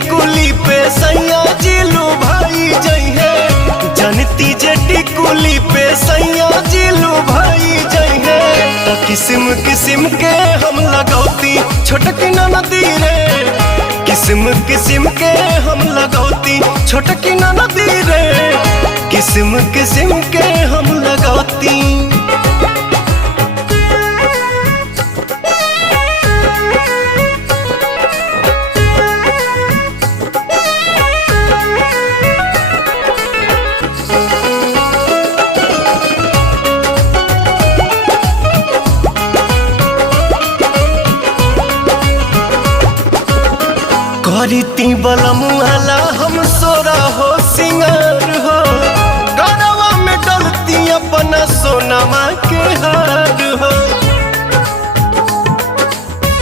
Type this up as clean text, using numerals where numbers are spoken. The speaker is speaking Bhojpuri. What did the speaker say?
टिकुली पे सैया जिलू भाई जइहे, जनती जे टिकुली पे सैया जिलू भाई जइहे। त किस्म किस्म के हम लगौती छोटकी ननदी रे, किस्म किस्म के हम लगौती छोटकी ननदी रे, किस्म किस्म के हम लगौती। करीती बलमुआला हम सोरा हो सिंगार हो, गरवा में डलती अपना सोनमा